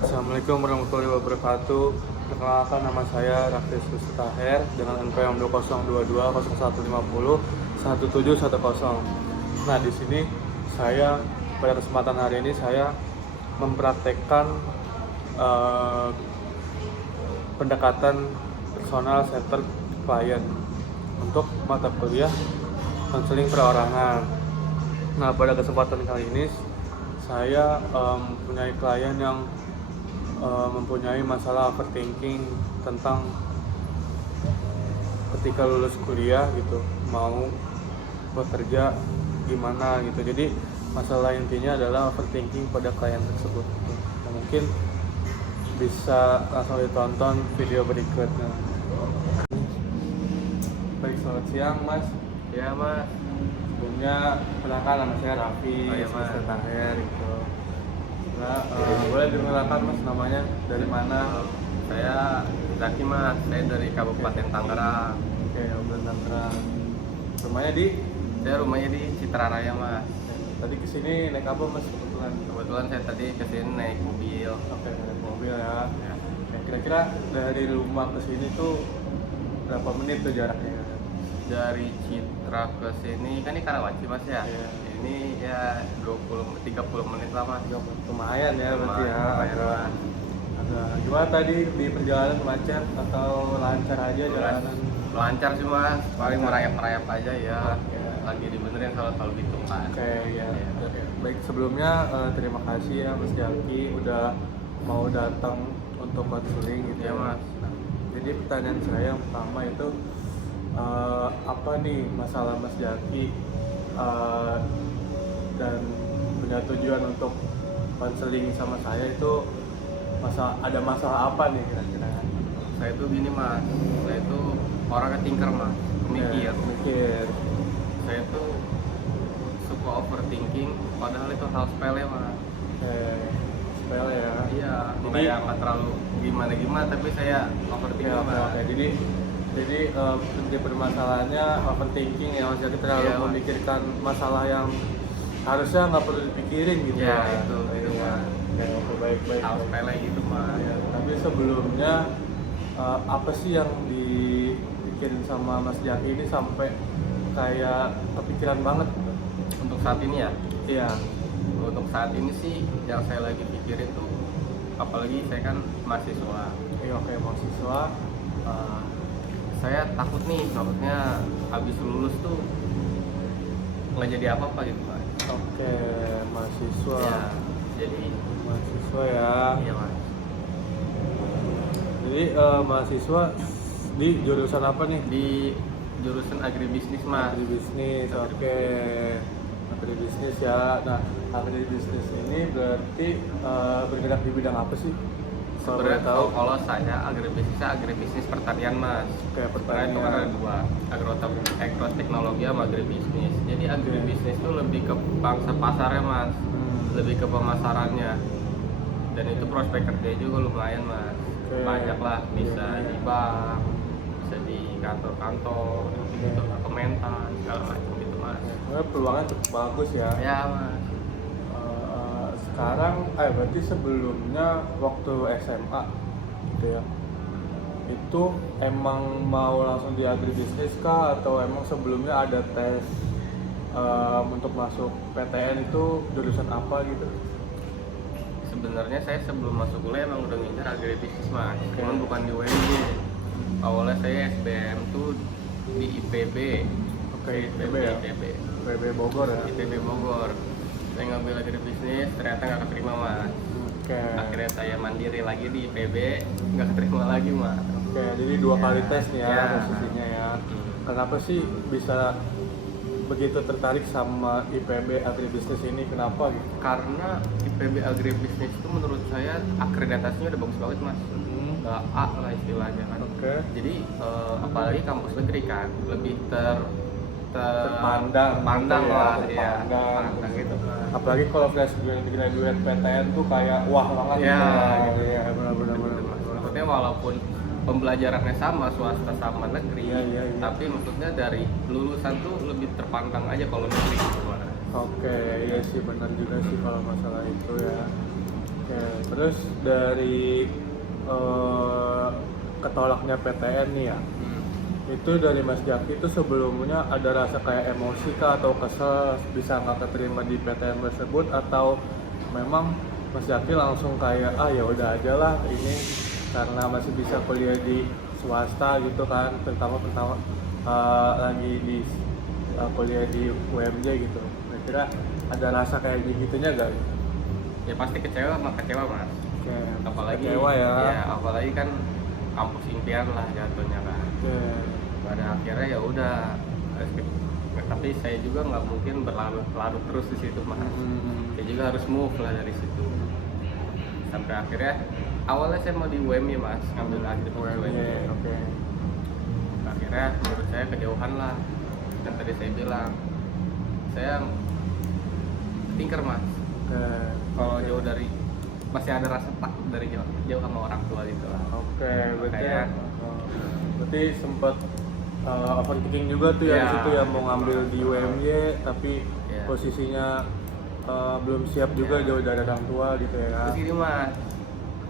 Assalamualaikum warahmatullahi wabarakatuh. Perkenalkan, nama saya Rafis Taher dengan NPM 202201501710. Nah, di sini saya pada kesempatan hari ini saya mempraktekkan pendekatan personal center klien untuk mata kuliah konseling perorangan. Nah, pada kesempatan kali ini saya mempunyai klien yang mempunyai masalah overthinking tentang ketika lulus kuliah gitu, mau bekerja gimana gitu. Jadi masalah intinya adalah overthinking pada klien tersebut gitu. Nah, mungkin bisa langsung ditonton video berikutnya. Baik, selamat siang Mas. Ya mas. Sebelumnya perkenalkan, nama saya Raffi Taher gitu. Nah, boleh dikenalkan Mas, namanya dari mana? Saya Zaki mas, saya dari Kabupaten Tangerang. Oke, Kabupaten Tangerang. Rumahnya di? Saya rumahnya di Citra Raya mas. Tadi kesini naik apa Mas kebetulan? Kebetulan saya tadi kesini naik mobil. Oke, naik mobil ya. Ya. Kira-kira dari rumah ke sini tuh berapa menit tuh jaraknya? Dari Citra ke sini kan ini Karawaci mas ya. Iya. Ini ya 20-30 menit lah mas. Lumayan ya berarti ya. Lumayan, Mas. Ada gimana tadi di perjalanan, macet atau lancar aja jalanan? Lancar sih mas, paling merayap-merayap aja ya. Oke. Lagi dibenerin kalau gitu kan. Oke ya. Iya. Baik, sebelumnya terima kasih ya Mas Jaki udah mau datang untuk konseling gitu Iya mas. Nah, jadi pertanyaan saya yang pertama itu apa nih masalah Mas Jaki dan punya tujuan untuk konseling sama saya itu ada masalah apa nih kira-kira? Saya tuh gini mas, saya tuh orangnya thinker mas, mikir. Mikir. Saya tuh suka overthinking, padahal itu hal sepele mas. Sepele ya. Iya, Jadi nggak terlalu gimana tapi saya overthinking mas. oke. Jadi inti permasalahannya overthinking ya, Mas Jaki terlalu Iya, Mas. memikirkan masalah yang harusnya nggak perlu dipikirin gitu. Iya, ya. itu Ya. mas. Oke, baik. Hal sepele gitu mas. Ya, tapi sebelumnya apa sih yang dipikirin sama Mas Jaki ini sampai kayak kepikiran banget gitu? Untuk saat ini ya, Iya. untuk saat ini sih yang saya lagi pikirin tuh, apalagi saya kan mahasiswa. Oke, mahasiswa. Saya takut nih, takutnya habis lulus tuh nggak jadi apa-apa gitu mas. Oke, mahasiswa. Ya, jadi Mahasiswa ya. iya mas. Jadi mahasiswa di jurusan apa nih? Di jurusan agribisnis mas. Agribisnis. Oke. Agribisnis ya. Nah, agribisnis ini berarti bergerak di bidang apa sih? Kalau boleh Sebenarnya tahu. kalau saya agribisnis pertanian mas. Kayak Karena itu kan ada dua, agroteknologi sama agribisnis. Jadi agribisnis itu lebih ke pangsa pasarnya mas, lebih ke pemasarannya. Dan itu prospek kerja juga lumayan mas. Oke. Banyak lah, bisa di bank, bisa di kantor-kantor, gitu, Kementan, segala macam gitu mas. Sebenarnya peluangnya cukup bagus ya. Ya mas. Sekarang, berarti sebelumnya waktu SMA gitu ya, itu emang mau langsung di agribisnis kah atau emang sebelumnya ada tes untuk masuk PTN itu jurusan apa gitu? Sebenarnya saya sebelum masuk kuliah emang udah ngincar agribisnis mas, Oke. cuman bukan di UNJ. Awalnya saya SBM tuh di IPB. Oke, IPB ya? IPB Bogor ya? IPB Bogor. Saya ngambil agribisnis, ternyata nggak keterima mas. Oke. Akhirnya saya mandiri lagi di IPB, nggak keterima lagi mas. Oke, jadi dua Ya. kali tes nih ya, Ya. posisinya ya. Kenapa sih bisa begitu tertarik sama IPB agribisnis ini? Kenapa gitu? Karena IPB agribisnis itu menurut saya akreditasinya udah bagus banget mas. Nggak A lah istilahnya kan. Oke. Jadi apalagi kampus negeri kan lebih Terpandang terpandang gitu ya, lah terpandang. gitu kan. Apalagi kalau graduate PTN tuh kayak wah banget Ya, gitu. gitu. Ya, benar-benar. Maksudnya walaupun pembelajarannya sama, swasta sama negeri, Iya. tapi maksudnya dari lulusan tuh lebih terpandang aja kalau negeri gitu, Mas. Oke, iya sih benar juga sih kalau masalah itu ya. Oke, terus terus dari ketolaknya PTN nih ya, itu dari Mas Jaki itu sebelumnya ada rasa kayak emosi kah atau kesel bisa nggak keterima di PTN tersebut, atau memang Mas Jaki langsung kayak ya udah aja lah ini karena masih bisa kuliah di swasta gitu kan, terutama pertama lagi di kuliah di UMJ gitu. Kira-kira ada rasa kayak gitunya gak? Ya pasti kecewa mas. Oke, Apalagi kecewa ya. apalagi kan kampus impian lah jatuhnya kan. Oke. Pada akhirnya ya udah, tapi saya juga nggak mungkin berlarut terus di situ mas. Saya juga harus move lah dari situ. Sampai akhirnya awalnya saya mau di UMY mas, ngambil akhir UMY. Oke. Akhirnya menurut saya kejauhan lah. Dan tadi saya bilang saya tinker mas. Kalau jauh dari masih ada rasa takut dari jauh sama orang tua gitu lah. Oke, berarti Kayak- berarti sempat overthinking juga tuh ya di Ya, situ ya, mau ngambil di UMY tapi Ya. posisinya belum siap juga Ya. jauh dari orang tua gitu ya. Terus gini mas,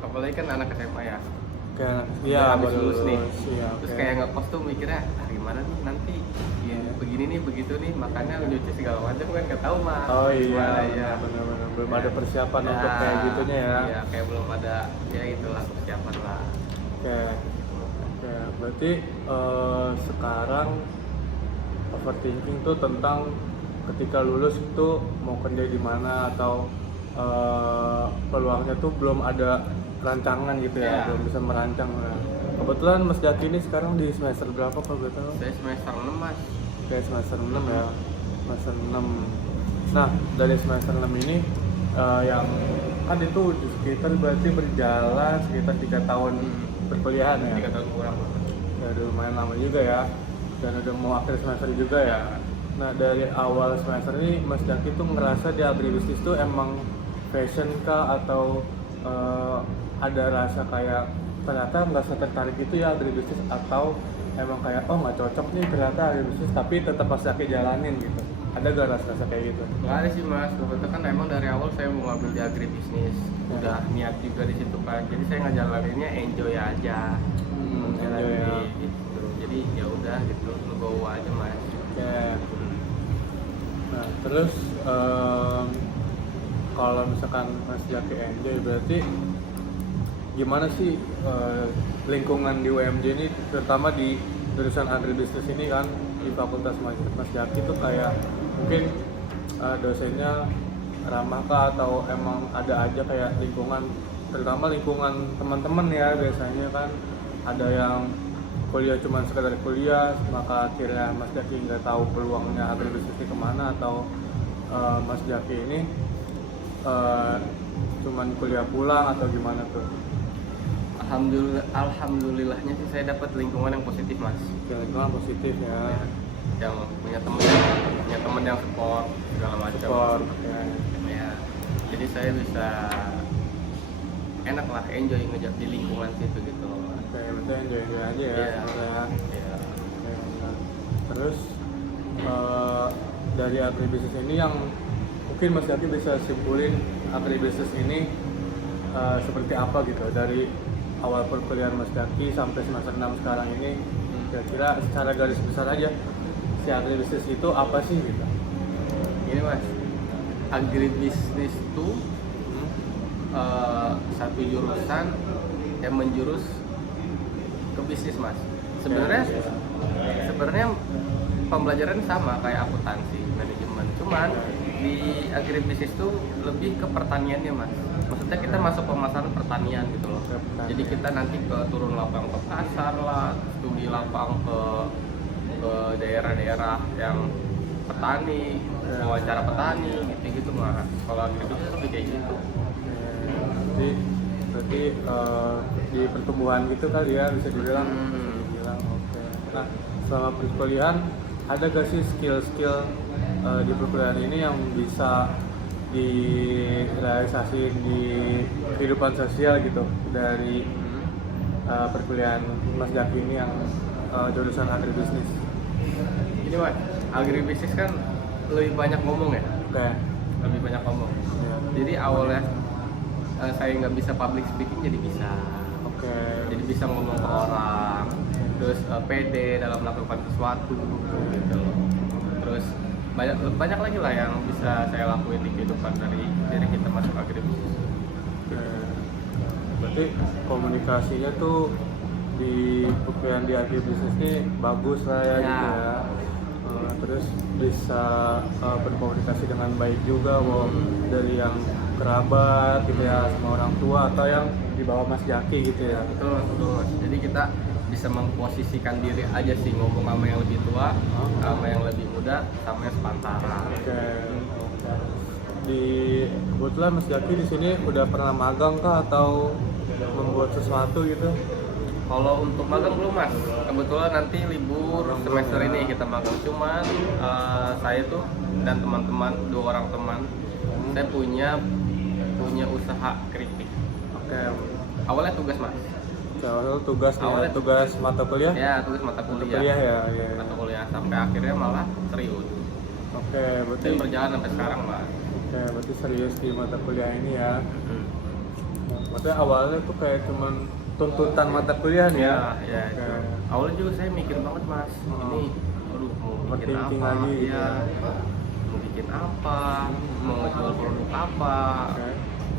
apalagi kan anak SMA ya. Kayak Udah habis baru lulus nih. iya, Terus oke. kayak ngekos tuh mikirnya gimana nih nanti begini nih begitu nih, makanya nyuci segala macam kan nggak tahu mas. Oh iya, Gimana, ya. benar-benar belum Ya. ada persiapan Ya, untuk kayak gitunya ya. Iya, kayak belum ada ya itulah persiapan lah. Oke, oke. Berarti sekarang overthinking tuh tentang ketika lulus itu mau kerja di mana, atau peluangnya tuh belum ada rancangan gitu ya, Ya. belum bisa merancang. Nah, kebetulan Mas Jaki ini sekarang di semester berapa kalau gue tahu? Saya semester 6 mas. Kayak semester 6 ya, semester 6. Nah, dari semester 6 ini yang kan itu sekitar berarti berjalan sekitar 3 tahun perkuliahan ya. 3 tahun kurang. Ya udah lumayan lama juga ya, dan udah mau akhir semester juga ya. Nah, dari awal semester ini Mas Jaki tuh ngerasa di agribisnis tuh emang passion kah, atau ada rasa kayak ternyata nggak tertarik itu ya agribisnis, atau emang kayak nggak cocok nih ternyata agribisnis tapi tetap Mas Jaki jalanin gitu? Ada gak rasa kayak gitu? Nggak ada sih mas, kebetulan kan emang dari awal saya mau ngambil di agribisnis, udah niat juga di situ kan, jadi saya ngejalaninnya enjoy aja, enjoy ya. gitu. Jadi ya udah gitu, legowo aja mas. Oke. Nah, terus kalau misalkan Mas Jaki enjoy, berarti gimana sih lingkungan di UMJ ini, terutama di jurusan agribisnis ini kan, di Fakultas Mas Jaki tuh kayak mungkin dosennya ramah kah, atau emang ada aja kayak lingkungan, terutama lingkungan teman-teman ya, biasanya kan ada yang kuliah cuma sekedar kuliah, maka akhirnya Mas Jaki nggak tahu peluangnya agribisnis ini kemana, atau Mas Jaki ini cuman kuliah pulang atau gimana tuh? Alhamdulillahnya sih saya dapat lingkungan yang positif mas. Lingkungan positif ya. Yang punya teman yang support segala macam. Support, ya. Ya, jadi saya bisa enak lah, enjoy ngejak di lingkungan situ gitu loh. Oke, berarti enjoy aja ya. Iya. sebenarnya. Iya. Oke, nah. Terus dari agribisnis ini yang mungkin Mas Jaki bisa simpulin agribisnis ini seperti apa gitu dari awal perkuliahan Mas Jaki sampai semester 6 sekarang ini, kira-kira secara garis besar aja si agribisnis itu apa sih gitu? Ini mas, agribisnis itu satu jurusan yang menjurus ke bisnis mas. Sebenarnya pembelajaran sama kayak akuntansi, manajemen, cuman di agribisnis itu lebih ke pertaniannya mas. Maksudnya kita masuk pemasaran pertanian gitu loh. Jadi kita nanti turun lapang ke pasar lah, studi lapang ke daerah-daerah yang petani, wawancara petani gitu mas. Kalau agribisnis lebih kayak gitu. Berarti di pertumbuhan gitu kali ya, bisa dibilang. Oke. Nah, selama perkuliahan ada gak sih skill-skill di perkuliahan ini yang bisa direalisasi di kehidupan sosial gitu dari perkuliahan Mas Jaki ini yang jurusan agribisnis? Ini mas, agribisnis kan lebih banyak ngomong ya. Oke. Lebih banyak ngomong. Ya. Jadi awalnya saya nggak bisa public speaking jadi bisa. Oke. Jadi bisa ngomong ke orang, terus pede dalam melakukan sesuatu gitu loh. Terus banyak lagi lah yang bisa saya lakuin di kehidupan dari kita masuk agribisnis. Oke. Berarti komunikasinya tuh di kuliah di agribisnis ini bagus lah ya, Ya. gitu ya. Terus bisa berkomunikasi dengan baik juga, dari yang kerabat gitu ya, sama orang tua atau yang di bawah Mas Jaki gitu ya. Betul. Jadi kita bisa memposisikan diri aja sih, ngomong sama yang lebih tua, sama yang lebih muda, sama yang sepantaran. Oke. Di kebetulan Mas Jaki di sini udah pernah magang kah atau membuat sesuatu gitu? Kalau untuk magang belum mas, kebetulan nanti libur semester ini kita magang. Cuman saya tuh dan teman-teman, 2 orang teman, saya punya usaha keripik. Oke. Awalnya tugas mas. Awalnya tugas Awalnya tugas mata kuliah? Ya, tugas mata Mata kuliah. kuliah ya. Mata kuliah sampai akhirnya malah serius. Oke, berarti Dan berjalan sampai sekarang mas. Oke, berarti serius di mata kuliah ini ya. Maksudnya awalnya tuh kayak cuman tuntutan mata kuliah nih ya. Ya. Oke. Itu. Awalnya juga saya mikir banget mas, ini aduh mau bikin Overthinking apa lagi gitu ya, ya. mau bikin apa, mau ngejual produk apa. Oke.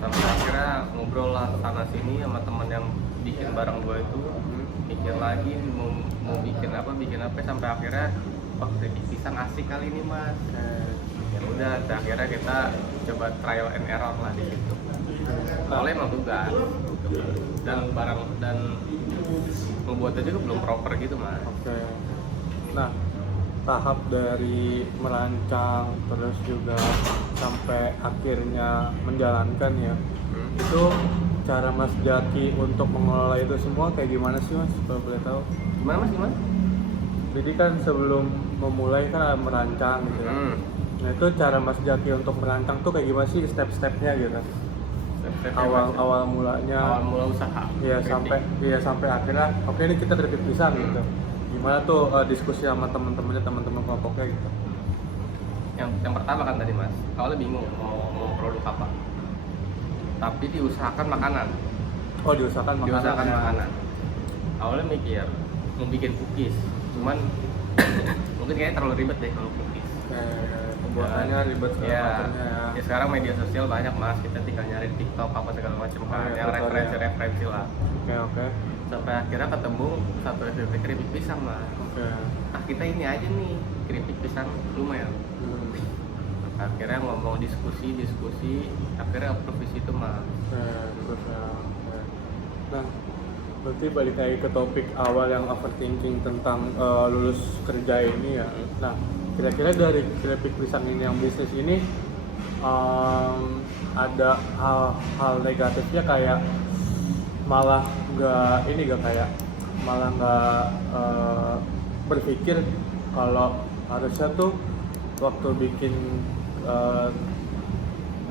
Sampai akhirnya ngobrol lah sana sini sama teman yang bikin barang gua itu, mikir lagi mau bikin apa sampai akhirnya keripik pisang asik kali ini mas. Ya udah, akhirnya kita coba trial and error lah di situ. Soalnya emang tugas dan barang dan membuatnya juga belum proper gitu mas. Oke. Nah, tahap dari merancang terus juga sampai akhirnya menjalankan ya. Itu cara Mas Jaki untuk mengelola itu semua kayak gimana sih Mas? Kalau boleh tahu. Gimana mas, gimana? Jadi kan sebelum memulai kan merancang gitu ya. Nah itu cara Mas Jaki untuk merancang tuh kayak gimana sih step-stepnya gitu? Awal mulanya. Awal mula usaha. Ya Kritik. sampai akhirnya oke ini kita keripik pisang gitu. Gimana tuh diskusi sama teman-teman kelompoknya gitu? Yang pertama kan tadi mas, awalnya bingung mau produk apa. Tapi diusahakan makanan. Oh diusahakan makanan. Diusahakan makanan. Awalnya mikir mau bikin cookies, cuman mungkin kayaknya terlalu ribet deh kalau cookies. Pembuatannya ribet segala Ya, macamnya ya. ya sekarang media sosial banyak mas, kita tinggal nyari TikTok apa segala macam kan, ya, yang betul, referensi lah. Oke. Sampai akhirnya ketemu satu resipi keripik pisang mas. Oke. Ah kita ini aja nih keripik pisang lumayan. Akhirnya ngomong diskusi, akhirnya approve di situ mas. Terus ya. Oke. Nah, berarti balik lagi ke topik awal yang overthinking tentang lulus kerja ini ya. Nah, kira-kira dari keripik pisang ini yang bisnis ini ada hal negatifnya kayak malah nggak berpikir kalau harusnya tuh waktu bikin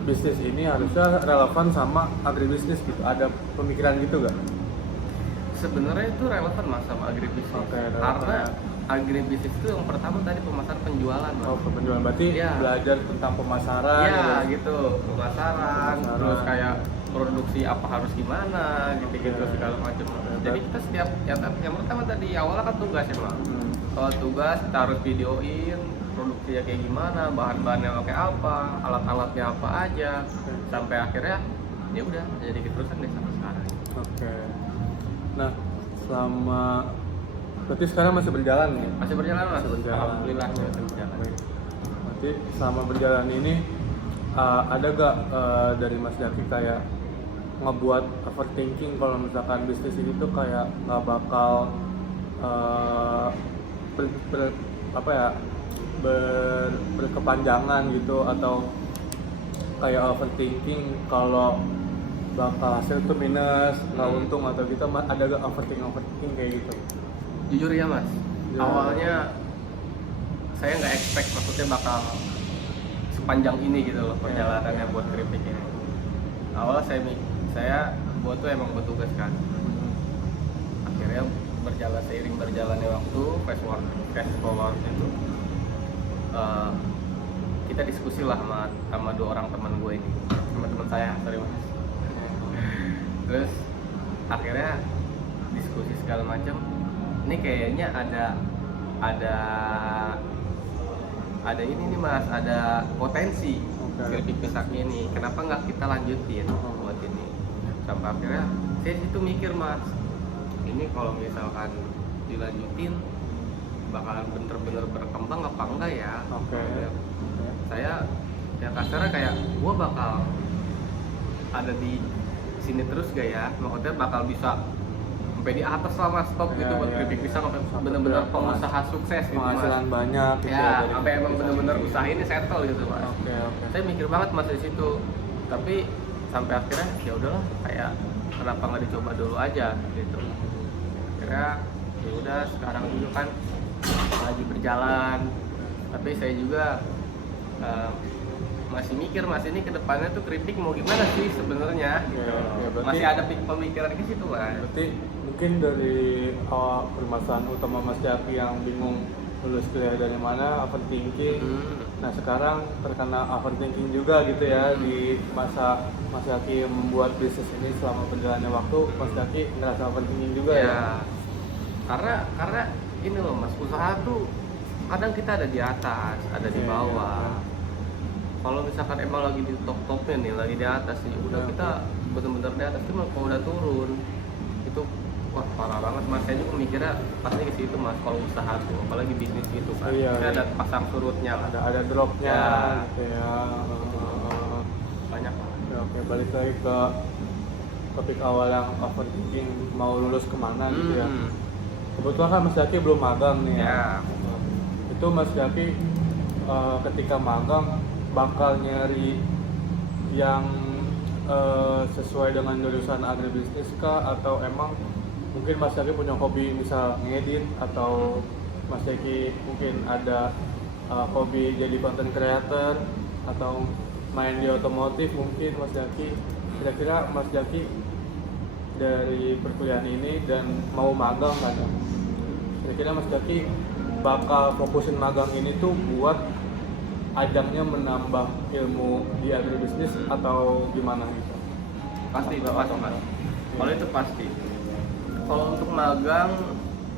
bisnis ini harusnya relevan sama agribisnis gitu. Ada pemikiran gitu gak? Sebenarnya itu relevan mas sama agribisnis. Oke, relevan. Karena agribisnis itu yang pertama tadi pemasaran penjualan mas. Oh, penjualan berarti Iya. belajar tentang pemasaran. Iya gitu, pemasaran, terus kayak produksi apa harus gimana, gitu-gitu Oke. segala macam. Oke. Jadi kita setiap yang pertama tadi awalnya kan tugas ya mas. Kalau tugas kita harus videoin produksinya kayak gimana, bahan-bahannya pakai apa, alat-alatnya apa aja, sampai akhirnya ya udah jadi keterusan deh sampai sekarang. Oke. Nah, berarti sekarang masih berjalan nih? Masih berjalan mas. Masih berjalan. Alhamdulillah masih berjalan. Baik. Berarti selama berjalan ini ada gak dari Mas Jaki kayak ngebuat overthinking kalau misalkan bisnis ini tuh kayak nggak bakal berkepanjangan gitu, atau kayak overthinking kalau bakal hasil tuh minus, nggak untung atau gitu? Ada gak overthinking kayak gitu? Jujur ya mas, Ya. awalnya saya nggak expect maksudnya bakal sepanjang ini gitu loh perjalanannya buat keripik ini. Awalnya saya buat tuh emang bertugas kan. Akhirnya seiring berjalannya waktu, fast forward itu kita diskusi lah sama 2 orang teman gue ini, sama teman saya, sorry mas. Terus akhirnya diskusi segala macam, ini kayaknya ada ini nih mas, ada potensi keripik pisangnya ini, kenapa nggak kita lanjutin buat ini. Sampai akhirnya saya situ mikir mas, ini kalau misalkan dilanjutin bakalan bener-bener berkembang apa enggak ya. Saya ya kasarnya kayak gua bakal ada di sini terus gak ya, maksudnya bakal bisa sampai di atas lah mas, top gitu buat keripik pisang, sampai bener-bener pengusaha sukses gitu mas, penghasilan banyak gitu ya dari sampai emang pisang bener-bener ini. usaha ini settle gitu mas. Saya mikir banget mas di situ, tapi sampai akhirnya ya udahlah, kayak kenapa nggak dicoba dulu aja gitu. Akhirnya ya udah, sekarang juga kan lagi berjalan, tapi saya juga masih mikir mas, ini kedepannya tuh keripik mau gimana sih sebenarnya gitu. Masih ada pemikiran ke situ mas. Berarti mungkin dari awal permasalahan utama Mas Jaki yang bingung lulus kuliah dari mana, overthinking. Nah sekarang terkena overthinking juga gitu ya di masa Mas Jaki membuat bisnis ini. Selama berjalannya waktu Mas Jaki ngerasa overthinking juga ya? Karena ini loh mas, usaha tuh kadang kita ada di atas, ada di bawah. Kalau misalkan emang lagi di top-topnya nih, lagi di atas sih, udah kita bener-bener di atas. Cuma kalau udah turun itu wah parah banget mas. Saya juga mikirnya pasti ke situ mas, kalau usaha tuh apalagi bisnis gitu kan. Ada pasang surutnya lah, ada dropnya gitu ya. Banyak lah. Oke, balik lagi ke topik awal yang overthinking mau lulus kemana gitu ya. Kebetulan kan Mas Jaki belum magang nih ya. Itu Mas Jaki ketika magang bakal nyari yang sesuai dengan jurusan agribisnis kah, atau emang mungkin Mas Jaki punya hobi misal ngedit, atau Mas Jaki mungkin ada hobi jadi content creator atau main di otomotif mungkin Mas Jaki. Kira-kira Mas Jaki dari perkuliahan ini dan mau magang kan, kira-kira Mas Jaki bakal fokusin magang ini tuh buat ajangnya menambah ilmu di agribisnis atau gimana gitu? Pasti itu pasti mas. Kalau itu pasti. Kalau untuk magang,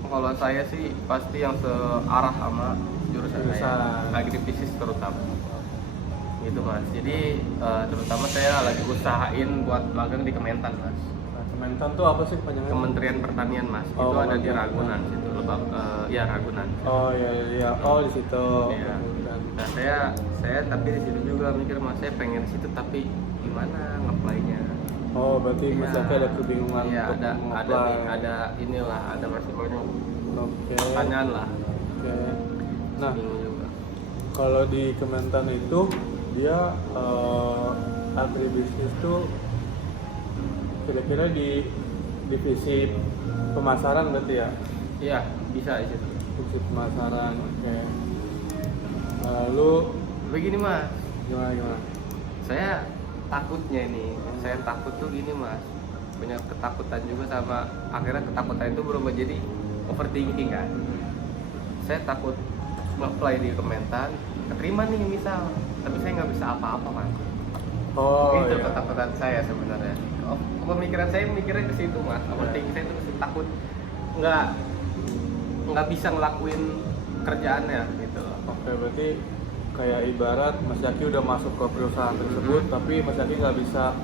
kalau saya sih pasti yang searah sama jurusan saya, agribisnis terutama. Gitu mas. Jadi terutama saya lagi usahain buat magang di Kementan mas. Kementan tuh apa sih panjangnya? Kementerian Pertanian mas. Itu ada di Ragunan situ, ya Ragunan. Oh iya. Oh di situ. Iya. Nah saya tapi di situ juga mikir mas, saya pengen di situ tapi gimana nge-apply-nya. Oh berarti Mas Jaki ada kebingungan ya, untuk ada inilah, ada masih banyak pertanyaan lah. Nah kalau di Kementan itu dia agribisnis tuh kira-kira di divisi pemasaran berarti ya? Iya bisa di situ. Divisi pemasaran. Lalu begini mas, gimana? Saya takutnya nih, saya takut tuh gini mas, punya ketakutan juga, sama akhirnya ketakutan itu berubah jadi overthinking kan. Saya takut nge-apply di Kementan, keterima nih misal, tapi saya nggak bisa apa-apa kan. Itu ketakutan saya sebenarnya. Pemikiran saya mikirnya ke situ mas, overthinking saya itu takut nggak bisa ngelakuin kerjaannya gitu. Oke, berarti kayak ibarat Mas Jaki udah masuk ke perusahaan tersebut, tapi Mas Jaki nggak bisa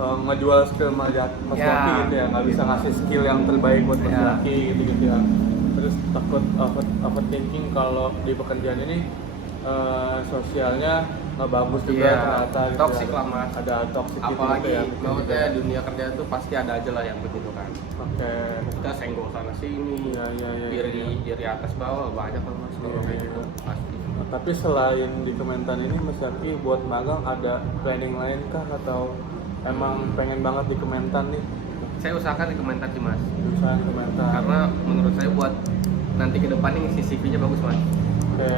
ngejual skill Mas Jaki gitu ya, nggak bisa ngasih skill yang terbaik buat Mas Jaki gitu ya. Terus takut overthinking kalau di pekerjaan ini sosialnya nggak bagus juga ternyata gitu. Toxic lah mas. Ada toxic apalagi gitu ya. Maksudnya dunia kerja itu pasti ada aja lah yang begitu kan. Kita senggol sana sini, diri atas bawah banyak lah mas kalau kayak gitu pasti. Tapi selain di Kementan ini Mas Jaki buat magang ada planning lain kah, atau emang pengen banget di Kementan nih? Saya usahakan di Kementan sih mas. Usahakan Kementan. Karena menurut saya buat nanti ke depan ini CV-nya bagus mas. Oke,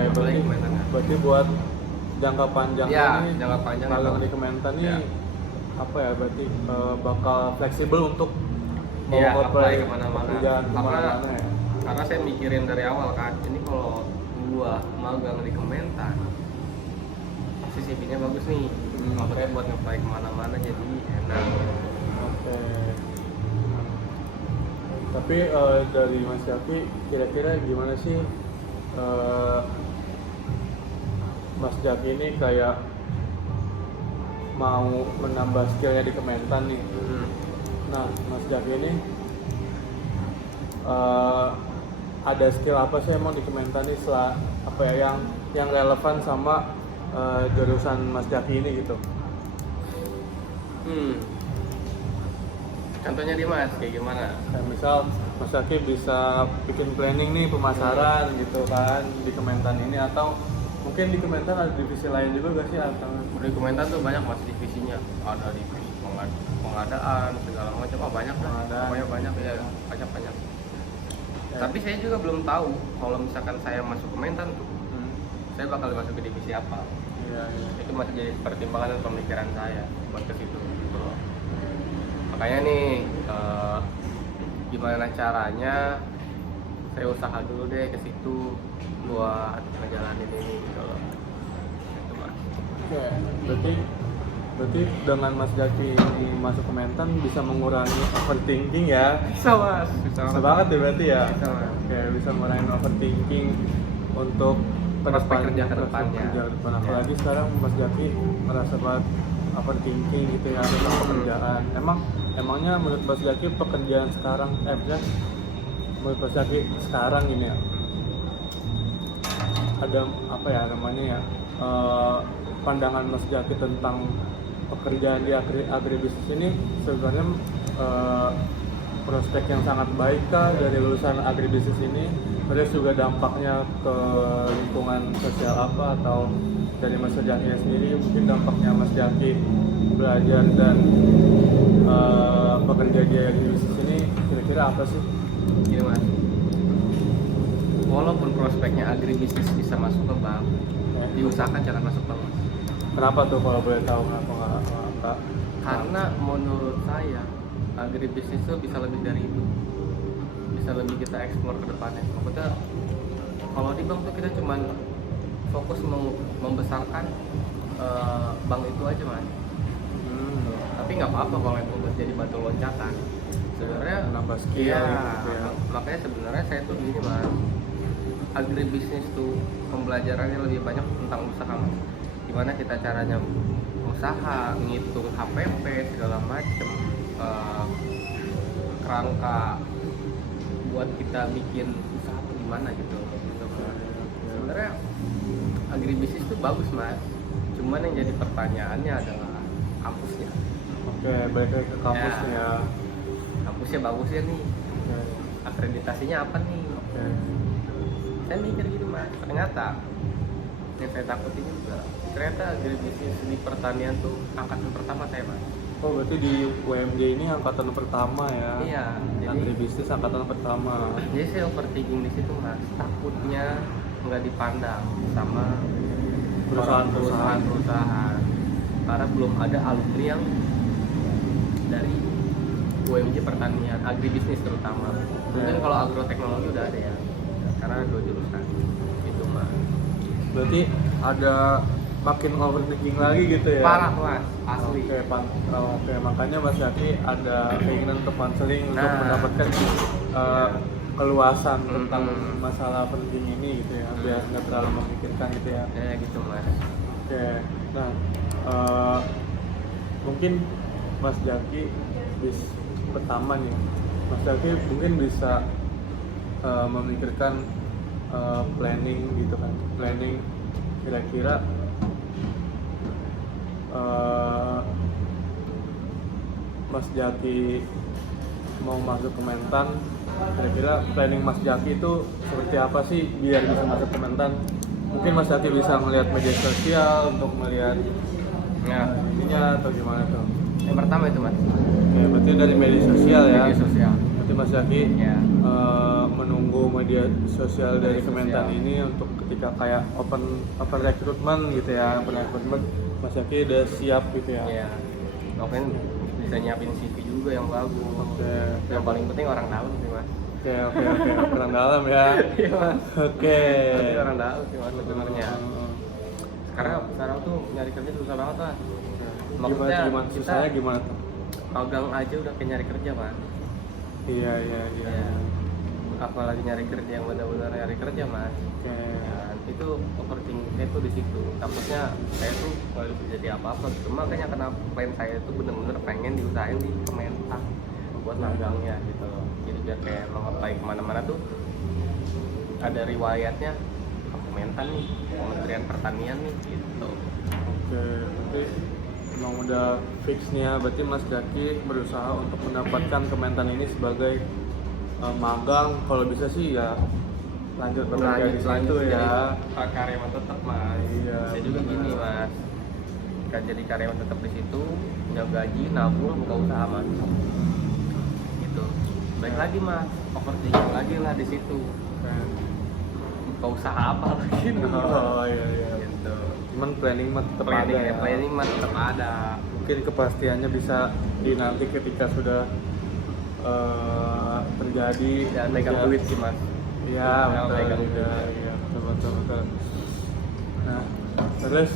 berarti buat jangka panjang ini, jangka panjang magang di Kementan ini apa ya? Berarti bakal fleksibel untuk mau apply kemana-mana. Karena saya mikirin dari awal kan, ini kalau gua magang di Kementan, pasti CV-nya bagus nih. Maksudnya buat nge-apply kemana-mana jadi enak. Tapi dari Mas Jaki, kira-kira gimana sih Mas Jaki ini kayak mau menambah skillnya di Kementan nih. Nah, Mas Jaki ini ada skill apa sih emang di Kementan nih apa ya yang relevan sama jurusan Mas Jaki ini gitu? Contohnya di Mas, kayak gimana? Kayak misal Mas Jaki bisa bikin planning nih pemasaran gitu kan di Kementan ini, atau mungkin di Kementan ada divisi lain juga gak sih? Atau Di Kementan tuh banyak Mas divisinya, ada divisi pengadaan segala macam, banyak lah, pokoknya banyak ya, banyak. Tapi saya juga belum tahu kalau misalkan saya masuk Kementan tuh, saya bakal masuk ke divisi apa. Iya. Itu masih jadi pertimbangan dan pemikiran saya buat ke situ. Gitu loh. Makanya nih, gimana caranya saya usaha dulu deh ke situ buat ngejalanin ini gitu loh. Itu Mas. Oke, berarti dengan Mas Jaki ini masuk Kementan bisa mengurangi overthinking ya? Bisa Mas, Bisa banget ya berarti ya? Bisa Mas. Oke, bisa mengurangi overthinking untuk Prospek kerja ke depannya. Apalagi sekarang Mas Jaki merasa banget overthinking gitu ya tentang pekerjaan. Emangnya menurut Mas Jaki pekerjaan sekarang, menurut Mas Jaki sekarang ini ya, ada apa ya namanya ya, pandangan Mas Jaki tentang pekerjaan di agribisnis ini sebenarnya prospek yang sangat baik kah dari lulusan agribisnis ini? Terus juga dampaknya ke lingkungan sosial apa, atau dari Mas Jaki sendiri mungkin dampaknya Mas Jaki belajar dan bekerja di agribisnis ini kira-kira apa sih? Gini Mas, walaupun prospeknya agribisnis bisa masuk ke bank, diusahakan jangan masuk bank Mas. Kenapa tuh kalau boleh tahu kenapa nggak? Karena menurut saya agribisnis itu bisa lebih dari itu, bisa lebih kita eksplor ke depannya. Maksudnya kalau di bank tuh kita cuman fokus membesarkan bank itu aja Mas. Tapi nggak apa-apa kalau itu jadi batu loncatan. Sebenarnya nambah skill iya, gitu ya. makanya sebenarnya saya tuh gini Mas, agribisnis tuh pembelajarannya lebih banyak tentang usaha Mas. Gimana kita caranya usaha, ngitung HPP segala macem, kerangka buat kita bikin usaha tuh gimana gitu. Sebenarnya agribisnis tuh bagus Mas, cuman yang jadi pertanyaannya adalah kampusnya. Oke, balik lagi ke kampusnya. Ya. Kampusnya bagus ya nih, akreditasinya apa nih? Saya mikir gitu Mas, ternyata yang saya takutin juga, ternyata agribisnis di pertanian tuh angkatan pertama saya Mas. Oh, berarti di UMJ ini angkatan pertama ya? Iya, jadi agribisnis angkatan pertama. jadi saya overthinking di situ Mas, takutnya nggak dipandang sama perusahaan karena belum ada alumni yang dari UMJ pertanian, agribisnis terutama. Mungkin kalau agroteknologi udah ada ya, karena ada 2 jurusan itu Mas. Berarti ada makin overthinking lagi gitu ya? Parah Mas, asli. Oke, makanya Mas Jaki ada keinginan untuk konseling untuk mendapatkan keluasan tentang masalah penting ini gitu ya, biar nggak terlalu memikirkan gitu ya. Ya gitu Mas. Oke, nah mungkin Mas Jaki pertama nih, Mas Jaki mungkin bisa memikirkan planning gitu kan, planning kira-kira Mas Jaki mau masuk Kementan, kira-kira planning Mas Jaki itu seperti apa sih biar bisa masuk Kementan? Mungkin Mas Jaki bisa melihat media sosial untuk melihat ininya atau gimana tuh? Yang pertama itu Mas. Oke, berarti dari media sosial ya? Media sosial. Berarti Mas Jaki Ya. menunggu media sosial dari Kementan ini untuk ketika kayak open recruitment gitu ya, open recruitment Mas Jaki udah siap gitu ya? Iya. Mungkin bisa nyiapin CV juga yang bagus. Oke. Yang paling penting orang dalam sih Mas. Oke, orang dalam ya. Iya Mas. Oke. Tapi orang dalam sih Mas sebenarnya. Sekarang tuh nyari kerja susah banget Mas. Gimana susahnya gimana tuh? Magang aja udah kayak nyari kerja Mas. Iya. Ya, apalagi nyari kerja yang benar-benar nyari kerja mas. Oke. Ya, itu overthinking saya tuh di situ. Takutnya saya tuh nggak bisa jadi apa-apa. Cuma makanya kenapa plan saya itu benar-benar pengen diusahain di Kementan buat magangnya gitu loh. Jadi biar kayak mau apply kemana-mana tuh ada riwayatnya ke Kementan nih, Kementerian Pertanian nih gitu. Oke, berarti emang udah fix nih ya. Berarti Mas Jaki berusaha untuk mendapatkan Kementan ini sebagai magang. Kalau bisa sih ya lanjut bekerja di situ ya. Jadi karyawan tetap mas. Iya, Saya juga benar. gini mas. Kan jadi karyawan tetap di situ, punya gaji, nabung, buka usaha mas. Gitu. Baik lagi mas, overthinking lagi lah di situ. Oke. Buka usaha apa lagi? Oh iya. Gitu. Cuman planning mah tetap ada ya. Planning mah tetap ada. Mungkin kepastiannya bisa nanti ketika sudah terjadi. Dan megang duit sih mas. Iya, Jangan betul. megang duit. Iya, betul. Nah, terus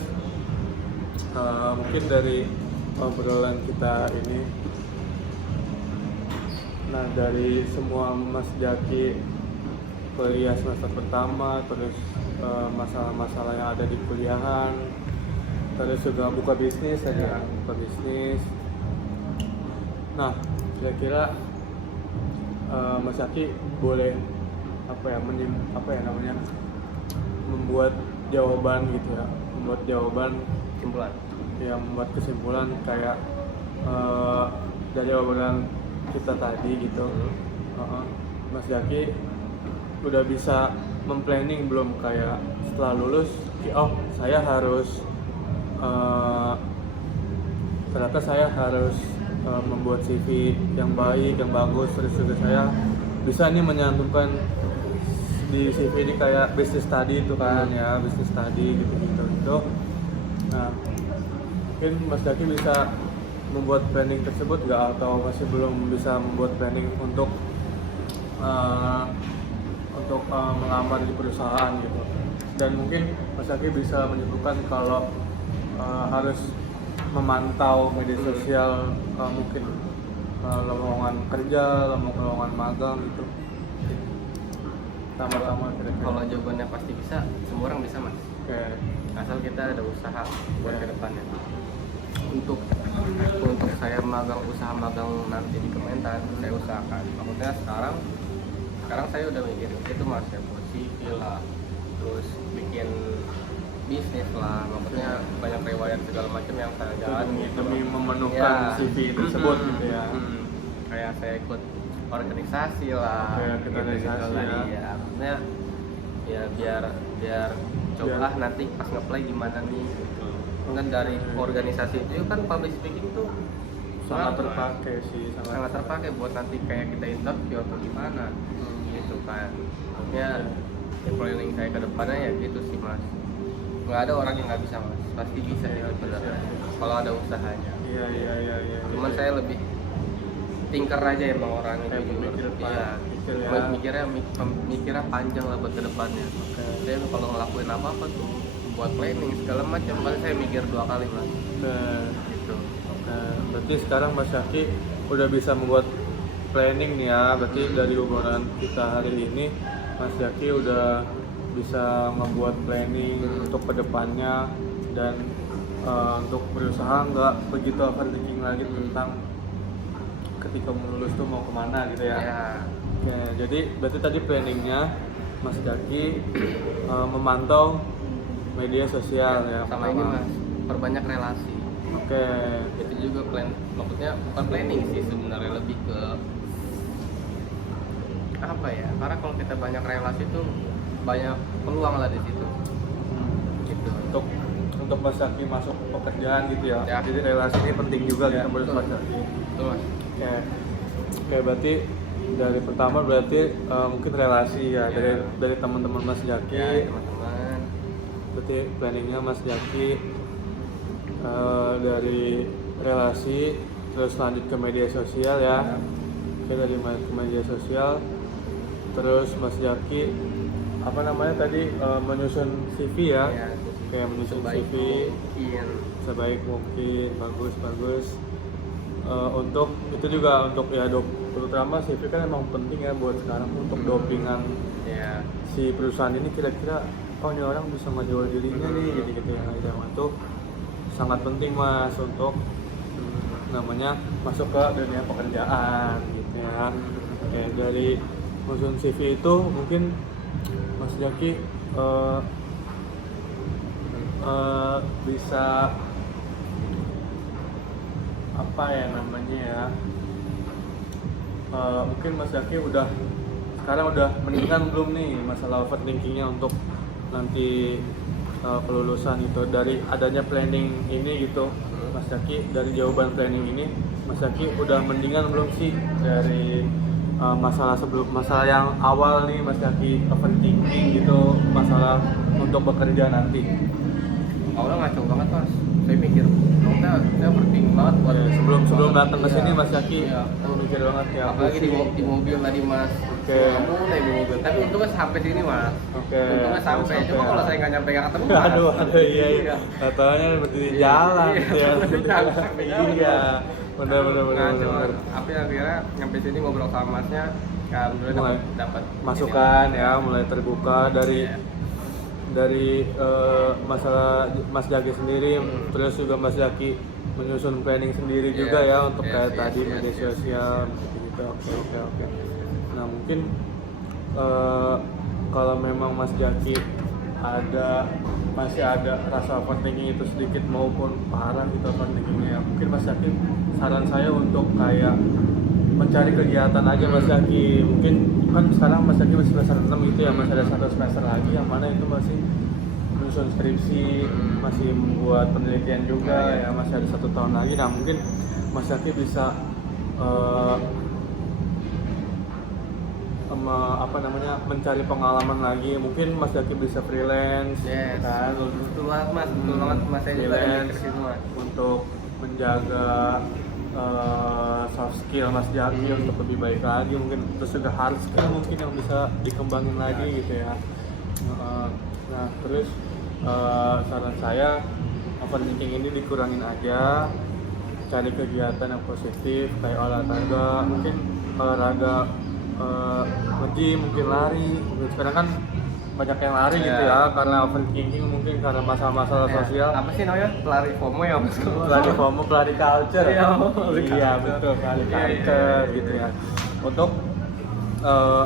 mungkin dari obrolan kita ini, nah dari semua Mas Jaki kuliah semester pertama, terus masalah-masalah yang ada di kuliahan, terus juga buka bisnis aja, buka bisnis. Nah, kira-kira Mas Jaki boleh membuat jawaban gitu ya, Kesimpulan. yang membuat kesimpulan kayak dari obrolan kita tadi gitu. Mas Jaki udah bisa memplanning belum, kayak setelah lulus saya harus ternyata saya harus membuat CV yang baik, yang bagus, terus juga saya bisa nih menyantumkan di CV ini kayak business study itu kan ya, business study gitu. Nah, mungkin Mas Jaki bisa membuat planning tersebut nggak, atau masih belum bisa membuat planning untuk melamar di perusahaan gitu. Dan mungkin Mas Jaki bisa menyebutkan kalau harus memantau media sosial, mungkin lowongan kerja, lowongan magang gitu. Sama-sama kira-kira. Kalau jawabannya pasti bisa, semua orang bisa mas. Oke. Asal kita ada usaha buat ke depannya. Untuk saya usaha magang nanti di Kementan, saya usahakan. Maksudnya sekarang saya udah mikir itu mas, ya buat CV lah, terus bikin bisnis lah, maksudnya banyak riwayat segala macam yang saya jalan gitu demi memenuhkan ya. CV tersebut gitu ya. Kayak saya ikut organisasi lah, Kayak ikut organisasi lah. ya. Iya, maksudnya ya biar coba nanti pas nge-play gimana nih gitu. Kan dari organisasi itu kan public speaking tuh Sangat terpakai sih, sangat terpakai buat nanti kayak kita interview atau gimana gitu kan. Maksudnya ya planning saya ke depannya ya gitu sih mas. Nggak ada orang yang nggak bisa mas, pasti bisa ya sebenarnya kalau ada usahanya. Iya. Cuman saya lebih tinker aja emang orang itu Kayak juga. berpikir Iya, mikirnya panjang lah buat ke depannya. Saya kalau ngelakuin apa tuh buat planning segala macam, paling saya mikir 2 kali mas. Gitu. Berarti sekarang Mas Jaki udah bisa membuat planning nih ya. Berarti dari obrolan kita hari ini Mas Jaki udah bisa membuat planning untuk kedepannya, dan untuk berusaha nggak begitu overthinking lagi tentang ketika mau lulus tuh mau kemana gitu ya. Oke, jadi berarti tadi planningnya Mas Jaki memantau media sosial ya. Sama ini mas, perbanyak relasi. Oke. Itu juga maksudnya bukan planning sih sebenarnya, lebih ke apa ya, karena kalau kita banyak relasi tuh banyak peluang lah di situ. Gitu. Untuk Mas Jaki masuk pekerjaan gitu ya. Jadi relasi ini penting juga Ya, kita menurut Mas Jaki. Betul mas. Oke, berarti dari pertama berarti mungkin relasi ya, dari teman-teman Mas Jaki. Ya teman-teman. Berarti planningnya Mas Jaki dari relasi, terus lanjut ke media sosial ya. Oke, dari ke media sosial, terus Mas Jaki menyusun CV ya. Kayak menyusun CV Mungkin. sebaik mungkin, bagus. untuk itu juga untuk ya terutama CV kan emang penting ya buat sekarang untuk dopingan ya si perusahaan ini kira-kira oh ini orang bisa menjual dirinya nih gitu-gitu ya. Itu sangat penting Mas untuk namanya masuk ke dunia pekerjaan gitu ya. Oke, dari menyusun CV itu mungkin Mas Jaki bisa apa ya namanya ya, mungkin Mas Jaki sekarang udah mendingan belum nih masalah overthinkingnya untuk nanti kelulusan itu dari adanya planning ini gitu. Mas Jaki dari jawaban planning ini Mas Jaki udah mendingan belum sih dari masalah yang awal nih Mas Jaki overthinking gitu masalah untuk bekerja nanti. awalnya ngaco banget Mas, saya mikir saya overthinking banget buat Sebelum datang ke sini Iya. Mas Jaki Iya. mikir banget ya. Apalagi di mobil tadi Mas. Oke. Kamu naik di mobil, tapi untungnya sampai sini Mas. Oke. Untungnya sampai. Cuma kalau saya nggak nyampe nggak ketemu. Mas. Aduh, iya. Katanya berarti di jalan gitu ya. Iya. Benar. Tapi akhirnya nyampe sini ngobrol sama Masnya, alhamdulillah dapat masukan ya, mulai terbuka dari masalah Mas Jaki sendiri, terus juga Mas Jaki menyusun planning sendiri juga ya untuk kayak tadi media sosial gitu. Oke. Nah mungkin kalau memang Mas Jaki masih ada rasa overthinking itu sedikit maupun parah gitu overthinkingnya ya, mungkin Mas Jaki saran saya untuk kayak mencari kegiatan aja Mas Jaki. Mungkin kan sekarang Mas Jaki masih semester 6 gitu ya, masih ada 1 semester lagi yang mana itu masih menyusun skripsi, masih membuat penelitian juga ya, masih ada 1 tahun lagi. Nah mungkin Mas Jaki bisa mencari pengalaman lagi. Mungkin Mas Jaki bisa freelance kan, betul banget Mas, saya juga freelance mikir semua untuk menjaga soft skill Mas Jaki untuk lebih baik lagi, mungkin terus juga hard skill mungkin yang bisa dikembangin lagi gitu ya. Nah terus saran saya overthinking ini dikurangin aja, cari kegiatan yang positif kayak olahraga, mungkin olahraga nge-gym, mungkin lari. Sekarang kan banyak yang lari gitu ya, karena overthinking mungkin karena masalah-masalah sosial. Apa sih namanya? Pelari FOMO ya Mas? Pelari FOMO, pelari culture. Iya, betul, pelari culture gitu ya. Untuk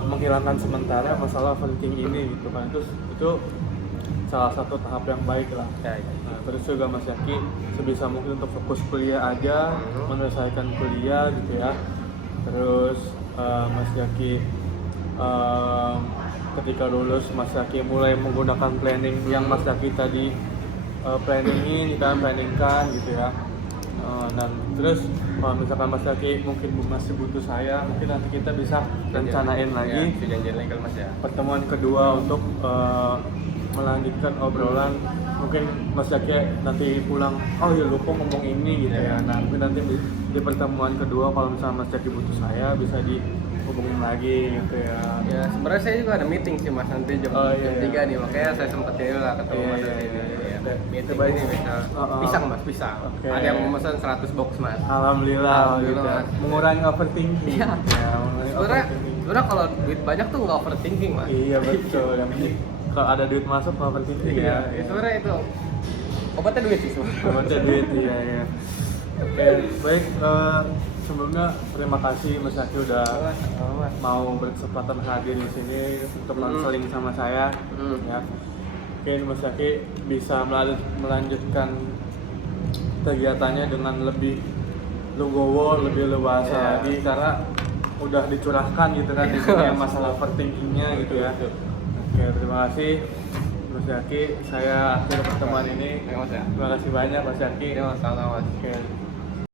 menghilangkan sementara masalah overthinking ini gitu kan. Itu salah satu tahap yang baik lah. Nah, terus juga Mas Jaki sebisa mungkin untuk fokus kuliah aja, menyelesaikan kuliah gitu ya. Terus Mas Jaki ketika lulus Mas Jaki mulai menggunakan planning yang Mas Jaki tadi planningkan gitu ya. Dan terus kalau misalkan Mas Jaki mungkin masih butuh saya, mungkin nanti kita bisa rencanain lagi Mas ya. pertemuan kedua untuk melanjutkan obrolan. Mungkin Mas Jaki nanti pulang, oh ya lupa ngomong ini gitu ya. Nah mungkin nanti di pertemuan kedua kalau misalnya Mas Jaki butuh saya bisa dihubungin lagi gitu ya. Ya sebenarnya saya juga ada meeting sih Mas nanti jam 3 nih, makanya saya sempetin lah ketemu Mas ini. Meeting ini pisang Mas, pisang. Okay. Ada yang memesan 100 box Mas. Alhamdulillah gitu. Mengurangi overthinking. Iya. Sebenarnya Sebenarnya kalau duit banyak tuh nggak overthinking Mas. iya betul. Yang penting kalau ada duit masuk nggak overthinking ya. Sebenarnya itu obatnya duit sih sebenarnya. Obatnya duit iya. Oke, baik. Sebelumnya terima kasih Mas Jaki udah mau berkesempatan hadir di sini untuk konseling sama saya. Ya. Mungkin Mas Jaki bisa melanjutkan kegiatannya dengan lebih legowo, lebih leluasa lagi karena udah dicurahkan gitu kan di sini masalah overthinkingnya gitu ya. Oke, terima kasih Mas Jaki. Saya akhir pertemuan ini. Terima kasih banyak Mas Jaki. Sama-sama Mas. Oke.